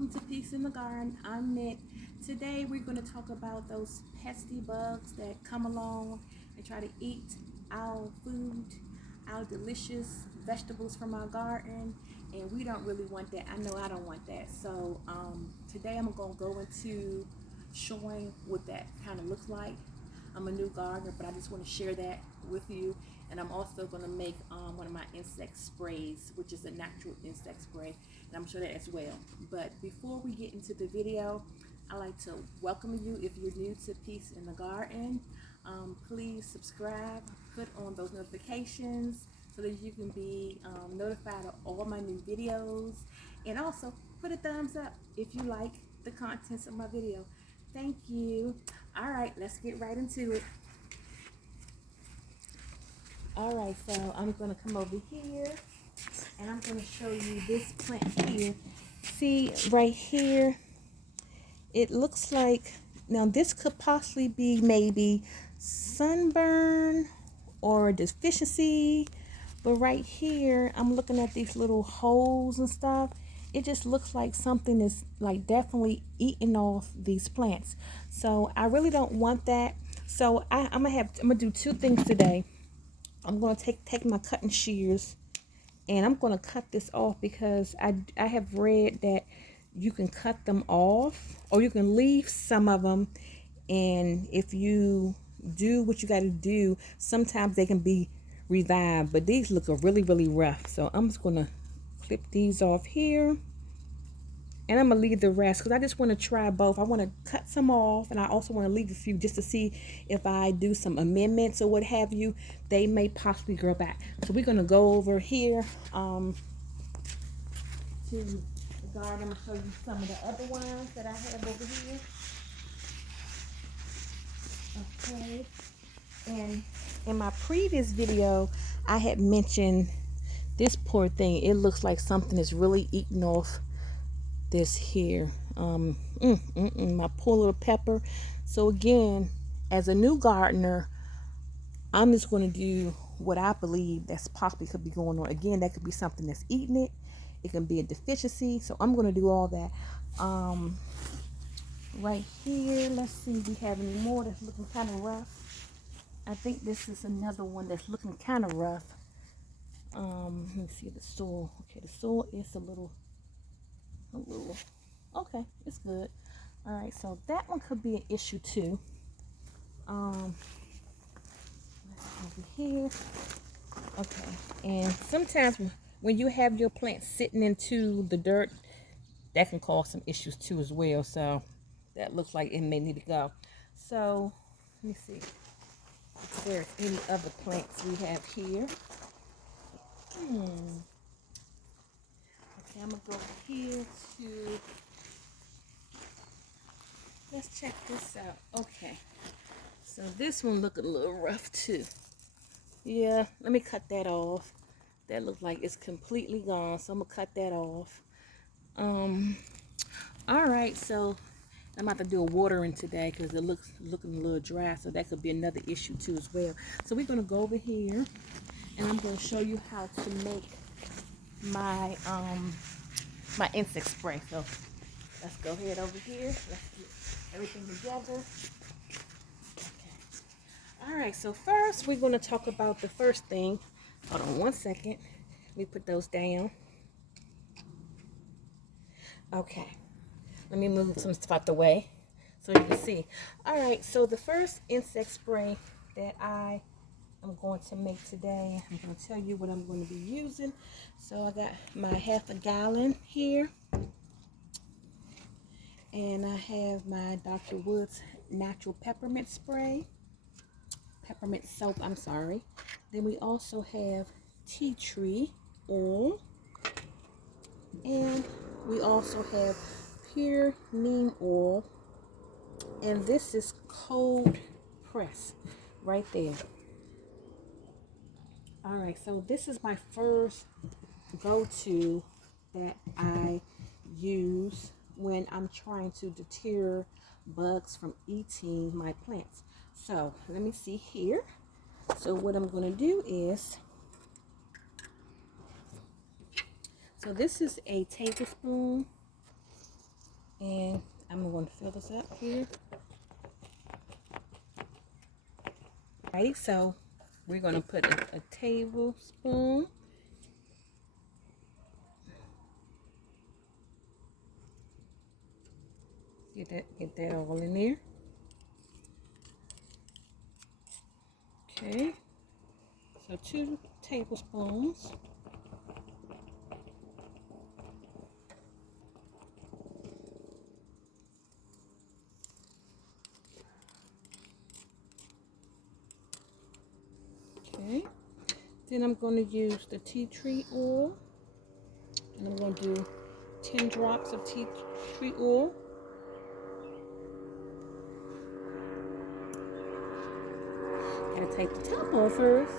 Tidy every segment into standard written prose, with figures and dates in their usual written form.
welcome to Peace in the Garden. I'm Nick. Today we're going to talk about those pesky bugs that come along and try to eat our food, our delicious vegetables from our garden, and we don't really want that. I know I don't want that. So today I'm going to go into showing what that kind of looks like. I'm a new gardener, but I just want to share that with you. And I'm also going to make one of my insect sprays, which is a natural insect spray, and I'm sure that as well. But before we get into the video, I'd like to welcome you. If you're new to Peace in the Garden, please subscribe, put on those notifications so that you can be notified of all my new videos, and also put a thumbs up if you like the contents of my video. Thank you. All right, let's get right into it. All right, so I'm going to come over here and I'm going to show you this plant here. See right here, it looks like, now this could possibly be maybe sunburn or a deficiency, but right here I'm looking at these little holes and stuff. It just looks like something is like definitely eating off these plants. So I really don't want that. So I'm gonna do two things today. I'm going to take my cutting shears and I'm going to cut this off because I have read that you can cut them off or you can leave some of them, and if you do what you got to do, sometimes they can be revived, but these look really rough. So I'm just going to clip these off here. And I'm going to leave the rest because I just want to try both. I want to cut some off, and I also want to leave a few just to see if I do some amendments or what have you, they may possibly grow back. So we're going to go over here to the garden. I'm going to show you some of the other ones that I have over here. Okay. And in my previous video, I had mentioned this poor thing. It looks like something is really eating off this here, my poor little pepper. So again, as a new gardener, I'm just going to do what I believe that's possibly could be going on. Again, that could be something that's eating it. It can be a deficiency. So I'm going to do all that. Right here, let's see if we have any more that's looking kind of rough. I think this is another one that's looking kind of rough. Let me see the soil. Okay, the soil is a little, okay, it's good. All right, so that one could be an issue too. Over here. Okay, and sometimes when you have your plants sitting into the dirt, that can cause some issues too as well. So that looks like it may need to go. So let me see if there's any other plants we have here. Okay, I'm gonna go here to, let's check this out. Okay, so this one look a little rough too. Yeah, let me cut that off. That looks like it's completely gone, so I'm gonna cut that off. All right, so I'm about to do a watering today because it looking a little dry, so that could be another issue too as well. So we're gonna go over here and I'm gonna show you how to make my my insect spray. So let's go ahead over here. Let's get everything together. Okay. All right, so first we're going to talk about the first thing. Hold on one second. Let me put those down. Okay. Let me move some stuff out the way so you can see. All right, so the first insect spray that I am going to make today, I'm going to tell you what I'm going to be using. So I got my half a gallon here. And I have my Dr. Woods natural peppermint spray. Peppermint soap, I'm sorry. Then we also have tea tree oil. And we also have pure neem oil. And this is cold press right there. All right, so this is my first go-to that I use when I'm trying to deter bugs from eating my plants. So let me see here. So what I'm going to do is, so this is a tablespoon going to fill this up here. Alright, so we're going to put a tablespoon. Get that all in there. Okay, so 2 tablespoons. Okay, then I'm going to use the tea tree oil, and I'm going to do 10 drops of tea tree oil. Gotta take the top off first.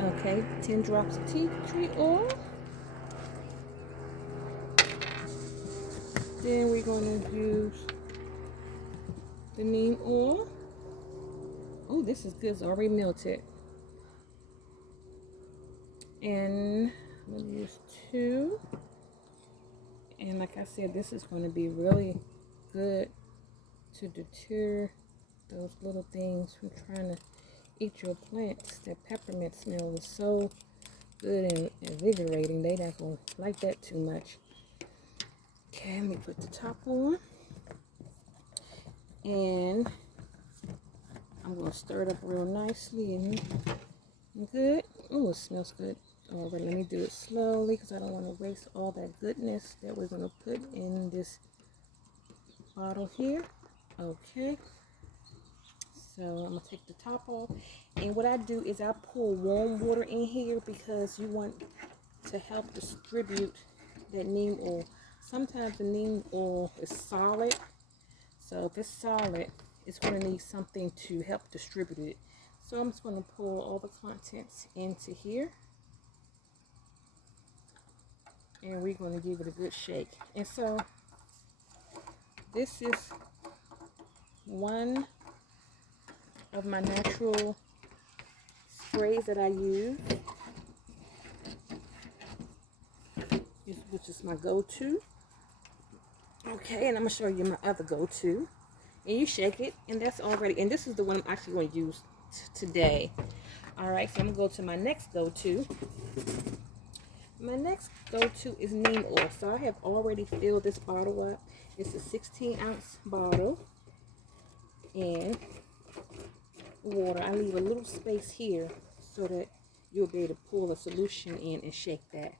Okay, 10 drops of tea tree oil. Then we're going to use the neem oil. Oh, this is good. It's already melted. And I'm going to use 2. And like I said, this is going to be really good to deter those little things from trying to eat your plants. That peppermint smell is so good and invigorating. They not going to like that too much. Okay, let me put the top on. And I'm going to stir it up real nicely and good. Oh, it smells good. All right, let me do it slowly because I don't want to waste all that goodness that we're going to put in this bottle here. Okay. So I'm going to take the top off. And what I do is I pour warm water in here because you want to help distribute that neem oil. Sometimes the neem oil is solid. So if it's solid, it's going to need something to help distribute it. So I'm just going to pour all the contents into here. And we're going to give it a good shake. And so this is one of my natural sprays that I use, which is my go-to. Okay, and I'm going to show you my other go-to. And you shake it, and that's already, and this is the one I'm actually going to use today. Alright, so I'm going to go to my next go-to. My next go-to is neem oil. So I have already filled this bottle up. It's a 16-ounce bottle. And water. I leave a little space here so that you'll be able to pour a solution in and shake that.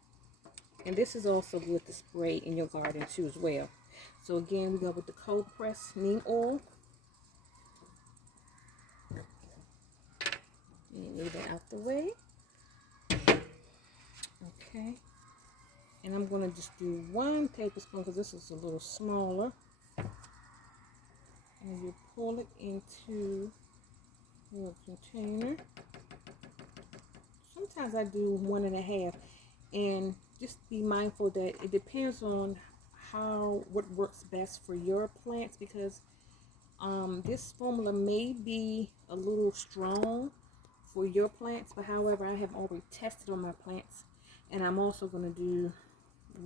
And this is also good to spray in your garden too as well. So again, we go with the cold pressed neem oil. And move that out the way. Okay. And I'm going to just do 1 tablespoon because this is a little smaller. And you pull it into your container. Sometimes I do 1 1/2. And just be mindful that it depends on what works best for your plants, because this formula may be a little strong for your plants, but however, I have already tested on my plants, and I'm also going to do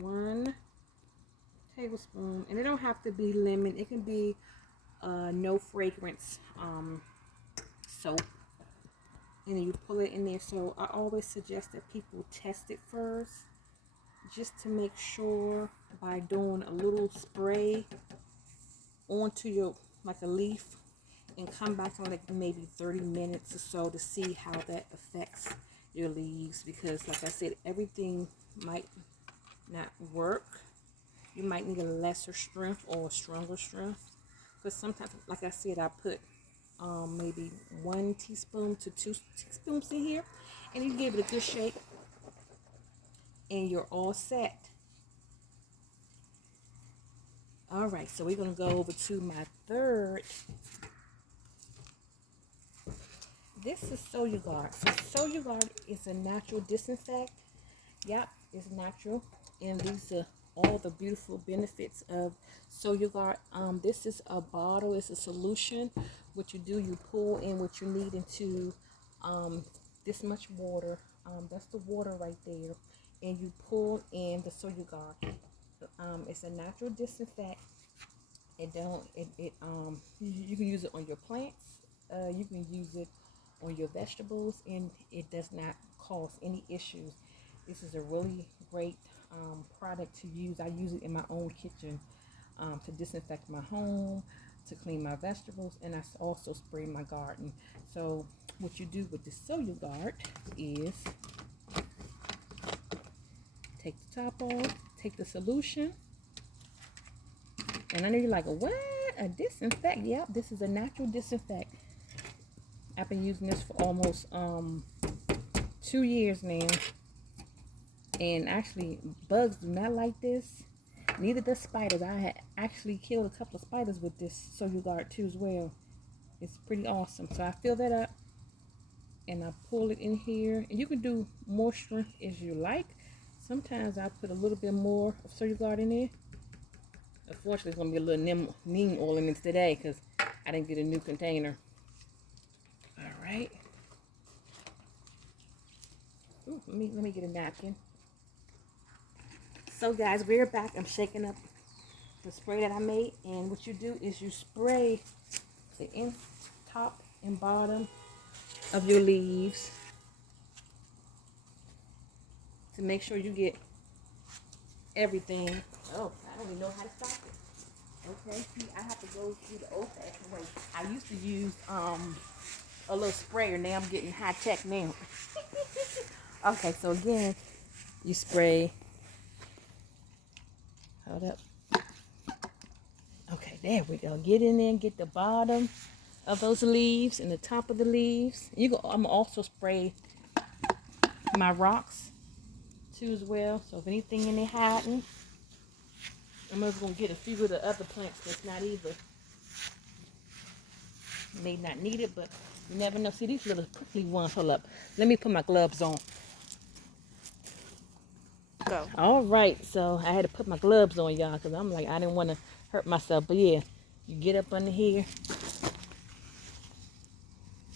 1 tablespoon, and it don't have to be lemon. It can be no fragrance soap, and then you pull it in there. So I always suggest that people test it first, just to make sure, by doing a little spray onto your, like a leaf, and come back on like maybe 30 minutes or so to see how that affects your leaves, because like I said, everything might not work. You might need a lesser strength or a stronger strength, because sometimes, like I said, I put maybe 1 teaspoon to 2 teaspoons in here, and you give it a good shake and you're all set. All right, so we're going to go over to my third. This is Guard. So Guard is a natural disinfectant. Yep, it's natural, and these are all the beautiful benefits of Guard. This is a bottle. It's a solution. What you do, you pull in what you need into this much water. That's the water right there, and you pull in the soil guard. It's a natural disinfect. It don't it you can use it on your plants. You can use it on your vegetables, and it does not cause any issues. This is a really great product to use. I use it in my own kitchen to disinfect my home, to clean my vegetables, and I also spray my garden. So what you do with the soil guard is take the top off, take the solution, and I know you're like, what? A disinfect? Yep, this is a natural disinfect. I've been using this for almost 2 years now. And actually, bugs do not like this. Neither does spiders. I had actually killed a couple of spiders with this soil guard too as well. It's pretty awesome. So I fill that up and I pull it in here. And you can do more strength as you like. Sometimes I put a little bit more of soil guard in there. Unfortunately, it's going to be a little neem oil in it today because I didn't get a new container. All right. Ooh, let me get a napkin. So guys, we're back. I'm shaking up the spray that I made, and what you do is you spray the top and bottom of your leaves to make sure you get everything. Oh, I don't even know how to stop it. Okay, see, I have to go through the old-fashioned way. I used to use a little sprayer. Now I'm getting high tech now. Okay, so again, you spray. Hold up. Okay, there we go. Get in there and get the bottom of those leaves and the top of the leaves. I'm also spray my rocks too as well. So if anything in there hiding, I'm just gonna get a few of the other plants that's not either. May not need it, but you never know. See these little prickly ones. Hold up. Let me put my gloves on. Go. All right, so I had to put my gloves on, y'all, because I'm like, I didn't want to hurt myself. But yeah, you get up under here.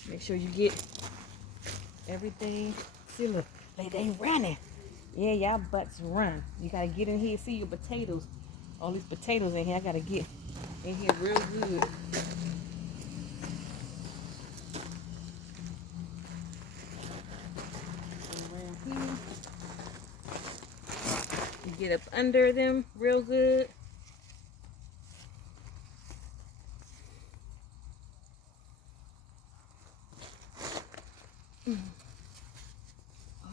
Make sure you get everything. See, look, they ain't running. Yeah, y'all butts run. You got to get in here. See your potatoes. All these potatoes in here. I got to get in here real good. Around here. You get up under them real good.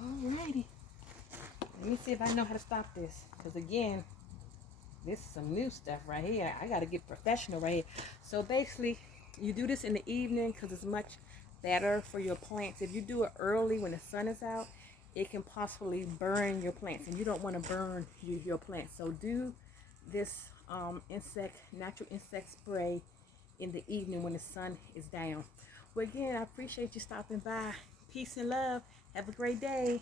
Alrighty. Let me see if I know how to stop this. Because again, this is some new stuff right here. I got to get professional right here. So basically, you do this in the evening because it's much better for your plants. If you do it early when the sun is out, it can possibly burn your plants. And you don't want to burn your plants. So do this natural insect spray in the evening when the sun is down. Well, again, I appreciate you stopping by. Peace and love. Have a great day.